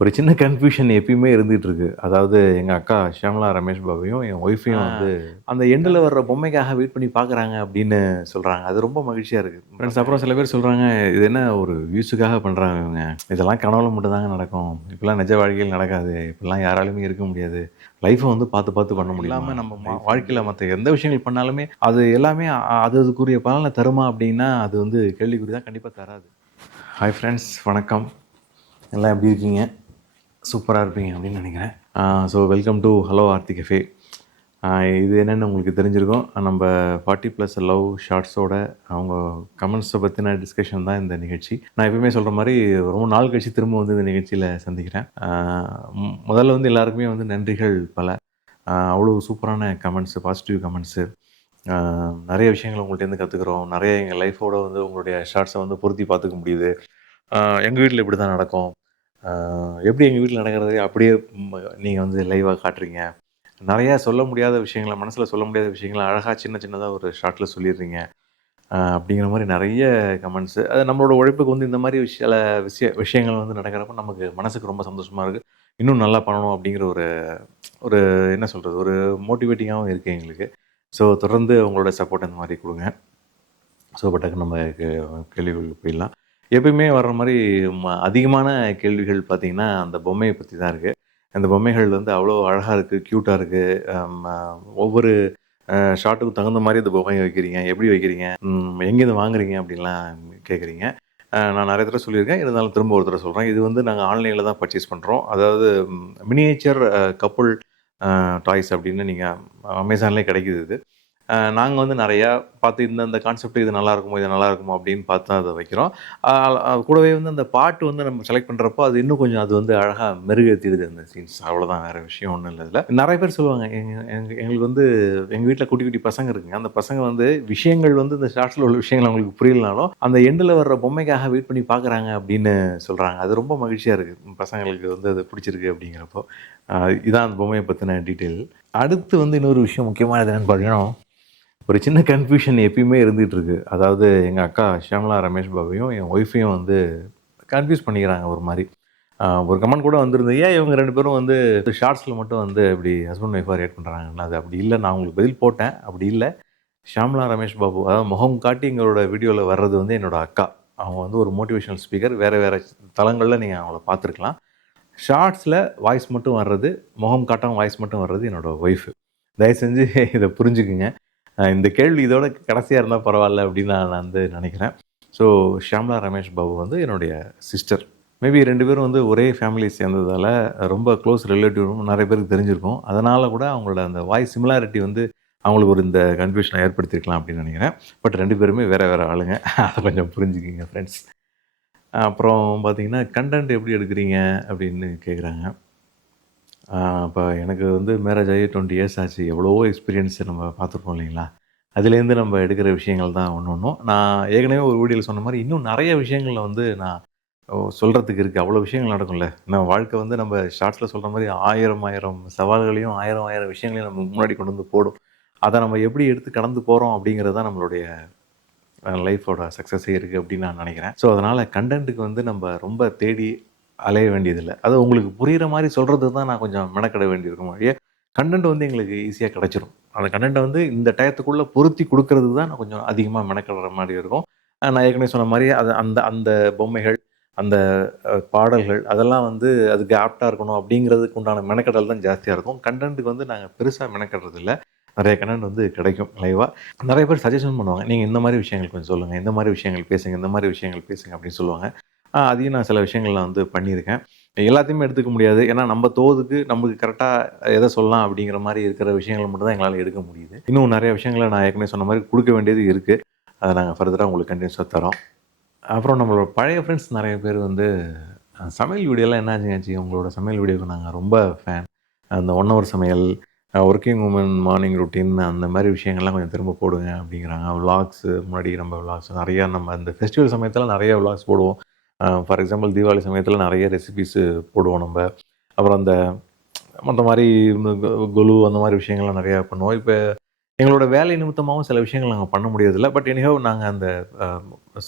ஒரு சின்ன கன்ஃப்யூஷன் எப்பயுமே இருந்துட்டு இருக்கு. அதாவது எங்க அக்கா ஷியாமளா ரமேஷ் பாபுவையும், என் ஒய்ஃபையும் வந்து அந்த எண்டுல வர்ற பொம்மைக்காக வெயிட் பண்ணி பார்க்குறாங்க அப்படின்னு சொல்றாங்க. அது ரொம்ப மகிழ்ச்சியா இருக்கு. ஃப்ரெண்ட்ஸ் அப்புறம் சில பேர் சொல்றாங்க, "இது என்ன ஒரு வியூஸுக்காக பண்றாங்க இவங்க. இதெல்லாம் கனவுல மட்டும் தாங்க நடக்கும். இப்படிலாம் நிஜ வாழ்க்கையில் நடக்காது. இப்படிலாம் யாராலுமே இருக்க முடியாது. லைஃப்ப வந்து பார்த்து பார்த்து பண்ண முடியுமா? இல்லாம நம்ம வாழ்க்கையில மத்த எந்த விஷயங்கள் பண்ணாலுமே, அது எல்லாமே அது அதுக்குரிய பலன தருமா?" அப்படின்னா, அது வந்து கேள்விக்குறி தான். கண்டிப்பா தராது. ஹாய் ஃப்ரெண்ட்ஸ், வணக்கம். எல்லாம் எப்படி இருக்கீங்க? சூப்பராக இருப்பீங்க அப்படின்னு நினைக்கிறேன். So welcome to hello Aarthi cafe. இது என்னென்னு உங்களுக்கு தெரிஞ்சிருக்கும். நம்ம 40+ லவ் ஷார்ட்ஸோட அவங்க கமெண்ட்ஸை பற்றின டிஸ்கஷன் தான் இந்த நிகழ்ச்சி. நான் எப்பவுமே சொல்கிற மாதிரி ரொம்ப நாள் கழிச்சு திரும்ப வந்து இந்த நிகழ்ச்சியில் சந்திக்கிறேன். முதல்ல வந்து எல்லாருக்குமே வந்து நன்றிகள் பல. அவ்வளோ சூப்பரான கமெண்ட்ஸு, பாசிட்டிவ் கமெண்ட்ஸு. நிறைய விஷயங்கள் உங்கள்கிட்டருந்து கற்றுக்குறோம். நிறைய எங்கள் லைஃபோட வந்து உங்களுடைய ஷார்ட்ஸை வந்து பொருத்தி பார்த்துக்க முடியுது. எங்கள் வீட்டில் இப்படி தான் நடக்கும். எப்படி எங்கள் வீட்டில் நடக்கிறதே அப்படியே நீங்கள் வந்து லைவாக காட்டுறீங்க. நிறையா சொல்ல முடியாத விஷயங்கள, மனசில் சொல்ல முடியாத விஷயங்கள அழகாக சின்ன சின்னதாக ஒரு ஷார்ட்டில் சொல்லிடுறீங்க. அப்படிங்கிற மாதிரி நிறைய கமெண்ட்ஸு. அது நம்மளோட உழைப்புக்கு வந்து இந்த மாதிரி சில விஷயங்கள் வந்து நடக்கிறப்ப நமக்கு மனசுக்கு ரொம்ப சந்தோஷமாக இருக்குது. இன்னும் நல்லா பண்ணணும் அப்படிங்கிற ஒரு ஒரு என்ன சொல்கிறது, ஒரு மோட்டிவேட்டிங்காகவும் இருக்குது எங்களுக்கு. ஸோ தொடர்ந்து உங்களோட சப்போர்ட் அந்த மாதிரி கொடுங்க. ஸோ பட்டாக்கு நம்ம கேள்விகளுக்கு போயிடலாம். எப்பயுமே வர்ற மாதிரி அதிகமான கேள்விகள் பார்த்திங்கன்னா அந்த பொம்மையை பற்றி தான் இருக்குது. அந்த பொம்மைகள் வந்து அவ்வளோ அழகாக இருக்குது, க்யூட்டாக இருக்குது. ஒவ்வொரு ஷாட்டுக்கும் தகுந்த மாதிரி இந்த பொம்மையை வைக்கிறீங்க, எப்படி வைக்கிறீங்க, எங்கேருந்து வாங்குறீங்க அப்படின்லாம் கேட்குறீங்க. நான் நிறைய தடவை சொல்லியிருக்கேன், இருந்தாலும் திரும்ப ஒரு தடவை சொல்கிறேன். இது வந்து நாங்கள் ஆன்லைனில் தான் பர்ச்சேஸ் பண்ணுறோம். அதாவது மினியேச்சர் கப்புள் டாய்ஸ் அப்படின்னு நீங்கள் அமேசான்லேயே கிடைக்கிது இது. நாங்கள் வந்து நிறையா பார்த்து இந்த கான்செப்ட் இது நல்லாயிருக்குமோ, இது நல்லாயிருக்குமோ அப்படின்னு பார்த்து தான் அதை வைக்கிறோம். அது கூடவே வந்து அந்த பாட்டு வந்து நம்ம செலக்ட் பண்ணுறப்போ அது இன்னும் கொஞ்சம் அது வந்து அழகாக மெருகேற்றிடுது அந்த சீன்ஸ். அவ்வளோதான், வேறு விஷயம் ஒன்றும் இல்லை இதில். நிறைய பேர் சொல்லுவாங்க, எங்களுக்கு வந்து எங்கள் வீட்டில் குட்டி குட்டி பசங்க இருக்குங்க. அந்த பசங்க வந்து விஷயங்கள் வந்து இந்த ஷார்ட்ஸில் உள்ள விஷயங்கள் அவங்களுக்கு புரியலனாலும் அந்த எண்டில் வர்ற பொம்மைக்காக வெயிட் பண்ணி பார்க்குறாங்க அப்படின்னு சொல்கிறாங்க. அது ரொம்ப மகிழ்ச்சியாக இருக்குது. பசங்களுக்கு வந்து அது பிடிச்சிருக்கு அப்படிங்கிறப்போ. இதான் அந்த பொம்மையை பற்றின டீட்டெயில். அடுத்து வந்து இன்னொரு விஷயம் முக்கியமானது என்னென்னு பார்த்தீங்கன்னா, ஒரு சின்ன கன்ஃப்யூஷன் எப்பயுமே இருந்துகிட்டு இருக்கு. அதாவது எங்கள் அக்கா ஷியாமளா ரமேஷ் பாபுவையும், என் ஒய்ஃபையும் வந்து கன்ஃப்யூஸ் பண்ணிக்கிறாங்க ஒரு மாதிரி. ஒரு கமெண்ட் கூட வந்திருந்தது, ஏன் இவங்க 2 பேரும் வந்து ஷார்ட்ஸில் மட்டும் வந்து இப்படி ஹஸ்பண்ட் ஒய்ஃபாக ரியாக்ட் பண்ணுறாங்கன்னா, அது அப்படி இல்லை. நான் உங்களுக்கு பதில் போட்டேன், அப்படி இல்லை. ஷியாமளா ரமேஷ் பாபு, அதாவது முகம் காட்டி எங்களோட வீடியோவில் வர்றது வந்து என்னோடய அக்கா. அவங்க வந்து ஒரு மோட்டிவேஷனல் ஸ்பீக்கர். வேறு வேறு தளங்களில் நீங்கள் அவங்கள பார்த்துருக்கலாம். ஷார்ட்ஸில் வாய்ஸ் மட்டும் வர்றது, முகம் காட்டாமல் வாய்ஸ் மட்டும் வர்றது என்னோடய ஒய்ஃபு. தயவு செஞ்சு இதை புரிஞ்சுக்குங்க. இந்த கேள்வி இதோட கடைசியாக இருந்தால் பரவாயில்ல அப்படின்னு நான் வந்து நினைக்கிறேன். ஸோ ஷியாமளா ரமேஷ் பாபு வந்து என்னுடைய சிஸ்டர். மேபி 2 பேரும் வந்து ஒரே ஃபேமிலியை சேர்ந்ததால் ரொம்ப க்ளோஸ் ரிலேட்டிவும் நிறைய பேருக்கு தெரிஞ்சிருக்கும். அதனால் கூட அவங்களோட அந்த வாய்ஸ் சிமிலாரிட்டி வந்து அவங்களுக்கு ஒரு இந்த கன்ஃபியூஷனை ஏற்படுத்தியிருக்கலாம் அப்படின்னு நினைக்கிறேன். பட் 2 பேருமே வேறு வேறு ஆளுங்க. அதை கொஞ்சம் புரிஞ்சுக்கிங்க ஃப்ரெண்ட்ஸ். அப்புறம் பார்த்தீங்கன்னா, கண்டென்ட் எப்படி எடுக்கிறீங்க அப்படின்னு கேட்குறாங்க. இப்போ எனக்கு வந்து மேரேஜ் ஆகி 20 இயர்ஸ் ஆச்சு. எவ்வளவோ எக்ஸ்பீரியன்ஸை நம்ம பார்த்துருப்போம் இல்லைங்களா? அதுலேருந்து நம்ம எடுக்கிற விஷயங்கள் தான் ஒன்றும். நான் ஏற்கனவே ஒரு வீடியோவில் சொன்ன மாதிரி இன்னும் நிறைய விஷயங்களில் வந்து நான் சொல்கிறதுக்கு இருக்குது. அவ்வளோ விஷயங்கள் நடக்கும்ல. நம்ம வாழ்க்கை வந்து நம்ம ஷார்ட்ஸில் சொல்கிற மாதிரி 1000 சவால்களையும் 1000 விஷயங்களையும் நம்ம முன்னாடி கொண்டு வந்து போடும். அதை நம்ம எப்படி எடுத்து கடந்து போகிறோம் அப்படிங்கிறது தான் நம்மளுடைய லைஃபோட சக்ஸஸே இருக்குது அப்படின்னு நான் நினைக்கிறேன். ஸோ அதனால் கண்டென்ட்டுக்கு வந்து நம்ம ரொம்ப தேடி அலைய வேண்டியதில்லை. அது உங்களுக்கு புரிகிற மாதிரி சொல்கிறது தான் நான் கொஞ்சம் மெனக்கெட வேண்டியிருக்கும். கண்டென்ட் வந்து எங்களுக்கு ஈஸியாக கிடச்சிரும். அந்த கண்டென்ட்டை வந்து இந்த டயத்துக்குள்ளே பொருத்தி கொடுக்கறது தான் நான் கொஞ்சம் அதிகமாக மெனக்கெடுற மாதிரி இருக்கும். நான் ஏற்கனவே சொன்ன மாதிரி அது அந்த அந்த பொம்மைகள், அந்த பாடல்கள் அதெல்லாம் வந்து அதுக்கு ஆப்டாக இருக்கணும் அப்படிங்கிறதுக்கு உண்டான மெனக்கெடல் தான் ஜாஸ்தியாக இருக்கும். கண்டென்ட்டுக்கு வந்து நாங்கள் பெருசாக மெனக்கெடுறதில்ல. நிறைய கண்டென்ட் வந்து கிடைக்கும் லைவாக. நிறைய பேர் சஜஷன் பண்ணுவாங்க, நீங்கள் இந்த மாதிரி விஷயங்கள் கொஞ்சம் சொல்லுங்கள், இந்த மாதிரி விஷயங்கள் பேசுங்க, இந்த மாதிரி விஷயங்கள் பேசுங்க அப்படின்னு சொல்லுவாங்க. அதையும் நான் சில விஷயங்கள் நான் வந்து பண்ணியிருக்கேன். எல்லாத்தையுமே எடுத்துக்க முடியாது. ஏன்னா நம்ம தோதுக்கு நமக்கு கரெக்டாக எதை சொல்லலாம் அப்படிங்கிற மாதிரி இருக்கிற விஷயங்கள் மட்டும் தான் எங்களால் எடுக்க முடியுது. இன்னும் நிறைய விஷயங்களை நான் ஏற்கனவே சொன்ன மாதிரி கொடுக்க வேண்டியது இருக்குது. அதை நாங்கள் ஃபர்தராக உங்களுக்கு கண்டினியூஸாக தரோம். அப்புறம் நம்மளோட பழைய ஃப்ரெண்ட்ஸ் நிறைய பேர் வந்து சமையல் வீடியோலாம் என்னாச்சு, உங்களோட சமையல் வீடியோவுக்கு நாங்கள் ரொம்ப ஃபேன். அந்த 1 ஹவர் சமையல், ஒர்க்கிங் உமன் மார்னிங் ரொட்டீன் அந்த மாதிரி விஷயங்கள்லாம் கொஞ்சம் திரும்ப போடுங்க அப்படிங்கிறாங்க. விலாக்ஸு, முன்னாடி நம்ம விலாக்ஸ் நிறையா நம்ம இந்த ஃபெஸ்டிவல் சமயத்தில் நிறைய விலாக்ஸ் போடுவோம். ஃபார் எக்ஸாம்பிள் தீபாவளி சமயத்தில் நிறைய ரெசிபீஸு போடுவோம் நம்ம. அப்புறம் அந்த மற்ற மாதிரி கொலு அந்த மாதிரி விஷயங்கள்லாம் நிறையா பண்ணுவோம். இப்போ எங்களோட வேலை நிமித்தமாகவும் சில விஷயங்கள் நாங்கள் பண்ண முடியறதில்ல. பட் எனிஹவ் நாங்கள் அந்த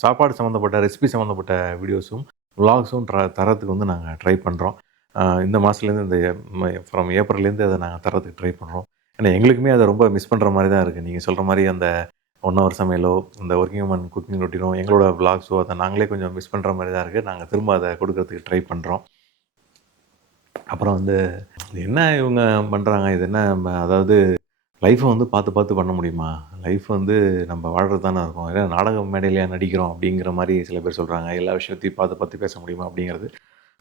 சாப்பாடு சம்மந்தப்பட்ட ரெசிபி சம்மந்தப்பட்ட வீடியோஸும் விலாக்ஸும் தரத்துக்கு வந்து நாங்கள் ட்ரை பண்ணுறோம். இந்த மாதத்துலேருந்து ஃப்ரம் ஏப்ரல்லேருந்து அதை நாங்கள் தரத்துக்கு ட்ரை பண்ணுறோம். ஏன்னா எங்களுக்குமே அதை ரொம்ப மிஸ் பண்ணுற மாதிரி தான் இருக்குது. நீங்கள் சொல்கிற மாதிரி அந்த 1 ஹவர் சமையலோ, இந்த ஒர்க்கிங் உமன் குக்கிங் ரொட்டீனோ, எங்களோட விளாக்ஸோ அதை நாங்களே கொஞ்சம் மிஸ் பண்ணுற மாதிரி தான் இருக்குது. நாங்கள் திரும்ப அதை கொடுக்கறதுக்கு ட்ரை பண்ணுறோம். அப்புறம் வந்து என்ன இவங்க பண்ணுறாங்க, இது என்ன அதாவது லைஃப்பை வந்து பார்த்து பார்த்து பண்ண முடியுமா? லைஃப் வந்து நம்ம வாழ்றது தானே இருக்கும். ஏன்னா நாடக மேடையிலயா நடிக்கிறோம் அப்படிங்கிற மாதிரி சில பேர் சொல்கிறாங்க. எல்லா விஷயத்தையும் பார்த்து பார்த்து பேச முடியுமா அப்படிங்கிறது.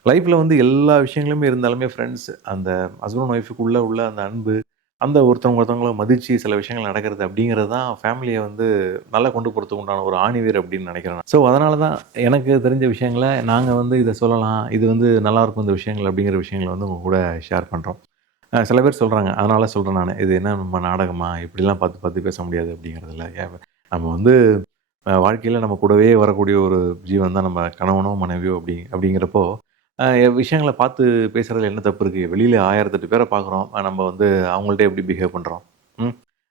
லைஃப்பில் வந்து எல்லா விஷயங்களுமே இருந்தாலுமே ஃப்ரெண்ட்ஸ், அந்த ஹஸ்பண்ட் அண்ட் ஒய்ஃபுக்குள்ளே உள்ள அந்த அன்பு, அந்த ஒருத்தவங்கள மதித்து சில விஷயங்கள் நடக்கிறது அப்படிங்கிறது தான் ஃபேமிலியை வந்து நல்லா கொண்டு போகிறதுக்கு உண்டான ஒரு ஆணிவேர் அப்படின்னு நினைக்கிறேன். ஸோ அதனால தான் எனக்கு தெரிஞ்ச விஷயங்களை நாங்கள் வந்து இதை சொல்லலாம், இது வந்து நல்லாயிருக்கும் இந்த விஷயங்கள் அப்படிங்கிற விஷயங்களை வந்து உங்கள் கூட ஷேர் பண்ணுறோம். சில பேர் சொல்கிறாங்க, அதனால சொல்கிறேன் நான், இது என்ன நம்ம நாடகமா, இப்படிலாம் பார்த்து பார்த்து பேச முடியாது அப்படிங்கிறதில்ல. நம்ம வந்து வாழ்க்கையில் நம்ம கூடவே வரக்கூடிய ஒரு ஜீவன் தான் நம்ம கணவனோ மனைவியோ அப்படிங்கிறப்போ விஷயங்களை பார்த்து பேசுகிறதுல என்ன தப்பு இருக்குது? வெளியில் 1008 பேரை பார்க்குறோம், நம்ம வந்து அவங்கள்ட்ட எப்படி பிஹேவ் பண்ணுறோம்?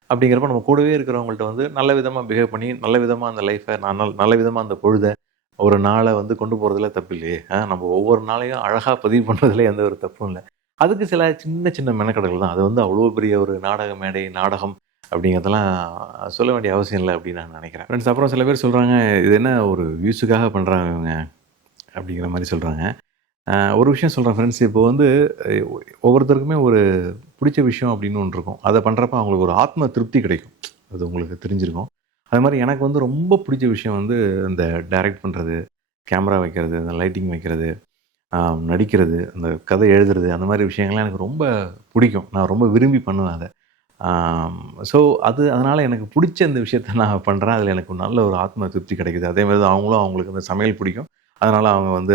அப்படிங்கிறப்ப நம்ம கூடவே இருக்கிறவங்கள்ட்ட வந்து நல்ல விதமாக பிஹேவ் பண்ணி, நல்ல விதமாக அந்த லைஃப்பை நல்ல விதமாக அந்த பொழுதை ஒரு நாளை வந்து கொண்டு போகிறதுல தப்பு இல்லையே. நம்ம ஒவ்வொரு நாளையும் அழகாக பதிவு பண்ணுறதுல எந்த ஒரு தப்பும் இல்லை. அதுக்கு சில சின்ன சின்ன மெனக்கெடல் தான். அது வந்து அவ்வளோ பெரிய ஒரு நாடக மேடை, நாடகம் அப்படிங்கிறதெல்லாம் சொல்ல வேண்டிய அவசியம் இல்லை அப்படின்னு நான் நினைக்கிறேன். ஃப்ரெண்ட்ஸ், அப்புறம் சில பேர் சொல்கிறாங்க, இது என்ன ஒரு வியூஸுக்காக பண்ணுறாங்க இவங்க அப்படிங்கிற மாதிரி சொல்கிறாங்க. ஒரு விஷயம் சொல்கிறேன் ஃப்ரெண்ட்ஸ், இப்போ வந்து ஒவ்வொருத்தருக்குமே ஒரு பிடிச்ச விஷயம் அப்படின்னு ஒன்று இருக்கும். அதை பண்ணுறப்ப அவங்களுக்கு ஒரு ஆத்ம திருப்தி கிடைக்கும். அது உங்களுக்கு தெரிஞ்சிருக்கும். அது மாதிரி எனக்கு வந்து ரொம்ப பிடிச்ச விஷயம் வந்து இந்த டைரக்ட் பண்ணுறது, கேமரா வைக்கிறது, இந்த லைட்டிங் வைக்கிறது, நடிக்கிறது, அந்த கதை எழுதுறது, அந்த மாதிரி விஷயங்கள்லாம் எனக்கு ரொம்ப பிடிக்கும். நான் ரொம்ப விரும்பி பண்ணுவேன் அதை. ஸோ அதனால் எனக்கு பிடிச்ச இந்த விஷயத்த நான் பண்ணுறேன். அதில் எனக்கு நல்ல ஒரு ஆத்ம திருப்தி கிடைக்குது. அதேமாதிரி தான் அவங்களுக்கு அந்த சமையல் பிடிக்கும். அதனால் அவங்க வந்து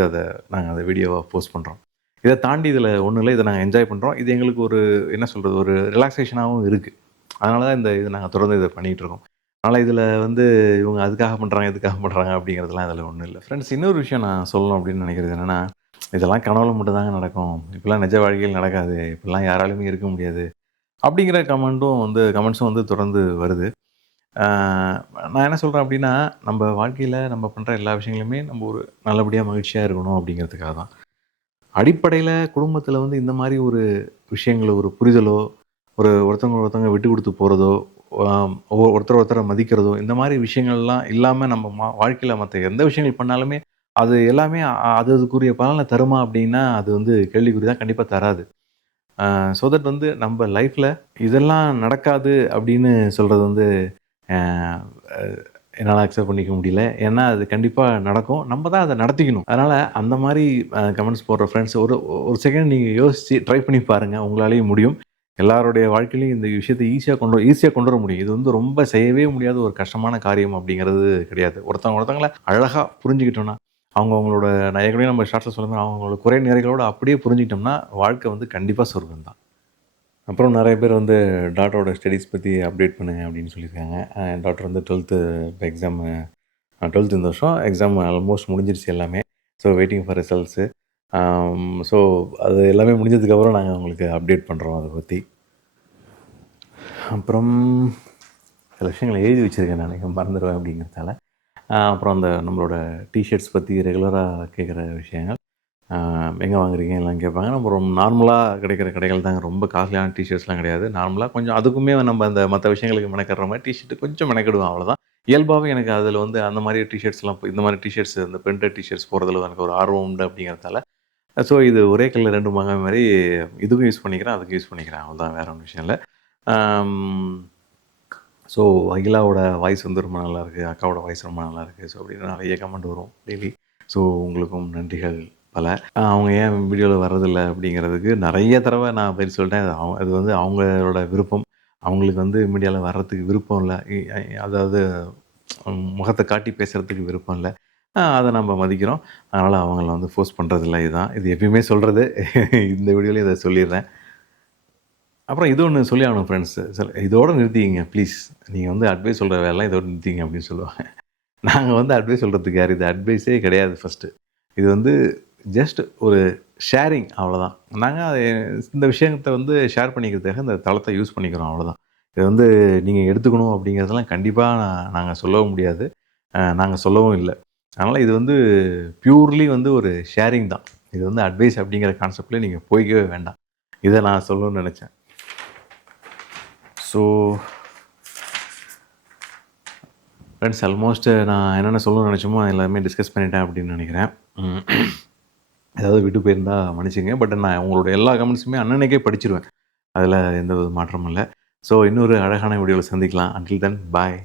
நாங்கள் அதை வீடியோவாக போஸ்ட் பண்ணுறோம். இதை தாண்டி இதில் ஒன்றும் இல்லை, இதை நாங்கள் என்ஜாய் பண்ணுறோம். இது எங்களுக்கு ஒரு என்ன சொல்கிறது, ஒரு ரிலாக்ஸேஷனாகவும் இருக்குது. அதனால தான் இதை நாங்கள் தொடர்ந்து இதை பண்ணிகிட்ருக்கோம். அதனால் இதில் வந்து இவங்க அதுக்காக பண்ணுறாங்க, இதுக்காக பண்ணுறாங்க அப்படிங்கிறதுலாம் இதில் ஒன்றும் இல்லை. ஃப்ரெண்ட்ஸ், இன்னொரு விஷயம் நான் சொல்லணும் அப்படின்னு நினைக்கிறது என்னென்னா, இதெல்லாம் கனவுல மட்டும் தாங்க நடக்கும், இப்படிலாம் நிஜ வாழ்க்கையில் நடக்காது, இப்படிலாம் யாராலுமே இருக்க முடியாது அப்படிங்கிற கமெண்ட்ஸும் வந்து தொடர்ந்து வருது. நான் என்ன சொல்கிறேன் அப்படின்னா, நம்ம வாழ்க்கையில் நம்ம பண்ணுற எல்லா விஷயங்களுமே நம்ம ஒரு நல்லபடியாக மகிழ்ச்சியாக இருக்கணும் அப்படிங்கிறதுக்காக தான். அடிப்படையில் குடும்பத்தில் வந்து இந்த மாதிரி ஒரு விஷயங்களோ, ஒரு புரிதலோ, ஒருத்தவங்க விட்டு கொடுத்து போகிறதோ, ஒருத்தரை மதிக்கிறதோ, இந்த மாதிரி விஷயங்கள்லாம் இல்லாமல் நம்ம வாழ்க்கையில் மற்ற எந்த விஷயங்கள் பண்ணாலுமே அது எல்லாமே அதுக்குரிய பலனை தருமா அப்படின்னா, அது வந்து கேள்விக்குறி தான், கண்டிப்பாக தராது. ஸோ தட் வந்து நம்ம லைஃப்பில் இதெல்லாம் நடக்காது அப்படின்னு சொல்கிறது வந்து என்னால் அக்செப்ட் பண்ணிக்க முடியல. ஏன்னா அது கண்டிப்பாக நடக்கும். நம்ம தான் அதை நடத்திக்கணும். அதனால் அந்த மாதிரி கமெண்ட்ஸ் போடுற ஃப்ரெண்ட்ஸ் ஒரு செகண்ட் நீங்கள் யோசித்து ட்ரை பண்ணி பாருங்கள். உங்களாலேயும் முடியும். எல்லாருடைய வாழ்க்கையிலையும் இந்த விஷயத்தை ஈஸியாக கொண்டு வர முடியும். இது வந்து ரொம்ப செய்யவே முடியாத ஒரு கஷ்டமான காரியம் அப்படிங்கிறது கிடையாது. ஒருத்தவங்கள அழகாக புரிஞ்சுக்கிட்டோன்னா, அவங்களோட நான் ஏற்கனவே நம்ம ஷார்ட்ஸில் சொல்ல மாதிரி அவங்களோட குறை நிறைகளோடு அப்படியே புரிஞ்சுக்கிட்டோம்னா வாழ்க்கை வந்து கண்டிப்பாக சொர்க்கம் தான். அப்புறம் நிறைய பேர் வந்து டாட்டரோட ஸ்டடீஸ் பற்றி அப்டேட் பண்ணுங்க அப்படின்னு சொல்லியிருக்காங்க. என் டாட்டர் வந்து 12th எக்ஸாமு 12th இந்த வருஷம் எக்ஸாம் ஆல்மோஸ்ட் முடிஞ்சிருச்சு எல்லாமே. So waiting for results. So அது எல்லாமே முடிஞ்சதுக்கப்புறம் நாங்கள் உங்களுக்கு அப்டேட் பண்ணுறோம் அதை பற்றி. அப்புறம் சில விஷயங்களை எழுதி வச்சுருக்கேன், நான் மறந்துடுவேன் அப்படிங்கிறதால. அப்புறம் அந்த நம்மளோட டிஷர்ட்ஸ் பற்றி ரெகுலராக கேட்குற விஷயங்கள், எங்கே வாங்குறீங்க எல்லாம் கேட்பாங்க. நம்ம ரொம்ப நார்மலாக கிடைக்கிற கடைகள் தாங்க, ரொம்ப காஸ்ட்லியான டிஷர்ட்ஸ்லாம் கிடையாது. நார்மலாக கொஞ்சம் அதுக்குமே நம்ம அந்த மற்ற விஷயங்களுக்கு மெனக்கிடுற மாதிரி டிஷர்ட்டு கொஞ்சம் மெனக்கிடுவோம், அவ்வளோதான். இயல்பாகவே எனக்கு அதில் வந்து அந்த மாதிரி டிஷர்ட்ஸ்லாம் இந்த மாதிரி டிஷர்ட்ஸ், இந்த பிரிண்டட் டிஷர்ட்ஸ் போடுறதுல எனக்கு ஒரு ஆர்வம் உண்டு அப்படிங்கிறதால, ஸோ இது ஒரே கல்லில் 2 மாங்காய் மாதிரி இதுக்கும் யூஸ் பண்ணிக்கிறேன், அதுக்கும் யூஸ் பண்ணிக்கிறேன், அவ்வளோதான், வேறு ஒன்றும் விஷயம் இல்லை. ஸோ அகிலாவோட வாய்ஸ் வந்து ரொம்ப நல்லாயிருக்கு, அக்காவோட வாய்ஸ் ரொம்ப நல்லாயிருக்கு, ஸோ அப்படின்னு நிறைய கமெண்ட் வரும் டெய்லி. ஸோ உங்களுக்கும் நன்றிகள் பல. அவங்க ஏன் வீடியோவில் வர்றதில்லை அப்படிங்கிறதுக்கு நிறைய தடவை நான் பதில் சொல்லிட்டேன். அது வந்து அவங்களோட விருப்பம். அவங்களுக்கு வந்து மீடியாவில் வர்றதுக்கு விருப்பம் இல்லை. அதாவது முகத்தை காட்டி பேசுகிறதுக்கு விருப்பம் இல்லை. அதை நம்ம மதிக்கிறோம். அதனால் அவங்கள வந்து ஃபோர்ஸ் பண்ணுறதில்ல. இதுதான், இது எப்பயுமே சொல்கிறது. இந்த வீடியோலையும் இதை சொல்லிடுறேன். அப்புறம் இது ஒன்று சொல்லி ஆகணும் ஃப்ரெண்ட்ஸ், சார் இதோடு நிறுத்திக்கிங்க ப்ளீஸ். நீங்கள் வந்து அட்வைஸ் சொல்கிற வேலைலாம் இதோடு நிறுத்திங்க அப்படின்னு சொல்லுவாங்க. நாங்கள் வந்து அட்வைஸ் சொல்கிறதுக்கு யார், இது அட்வைஸே கிடையாது ஃபஸ்ட்டு. இது வந்து ஜஸ்ட் ஒரு ஷேரிங், அவ்வளோதான். நாங்கள் இந்த விஷயத்தை வந்து ஷேர் பண்ணிக்கிறதுக்காக இந்த தளத்தை யூஸ் பண்ணிக்கிறோம், அவ்வளோதான். இதை வந்து நீங்கள் எடுத்துக்கணும் அப்படிங்கிறதெல்லாம் கண்டிப்பாக நாங்கள் சொல்லவும் முடியாது, நாங்கள் சொல்லவும் இல்லை. அதனால் இது வந்து பியூர்லி வந்து ஒரு ஷேரிங் தான். இது வந்து அட்வைஸ் அப்படிங்கிற கான்செப்டில் நீங்கள் போய்க்கவே வேண்டாம். இதை நான் சொல்லணும்னு நினச்சேன். ஸோ ஃப்ரெண்ட்ஸ், ஆல்மோஸ்ட் நான் என்னென்ன சொல்லணும்னு நினச்சோமோ எல்லாமே டிஸ்கஸ் பண்ணிட்டேன் அப்படின்னு நினைக்கிறேன். ஏதாவது விட்டு போயிருந்தா மன்னிச்சுங்க. பட் நான் உங்களோட எல்லா கமெண்ட்ஸுமே அன்னன்னைக்கே படிச்சிருவேன். அதில் எந்த ஒரு மாற்றமும் இல்லை. ஸோ இன்னொரு அழகான வீடியோவில் சந்திக்கலாம். அன்டில் தென் பாய்.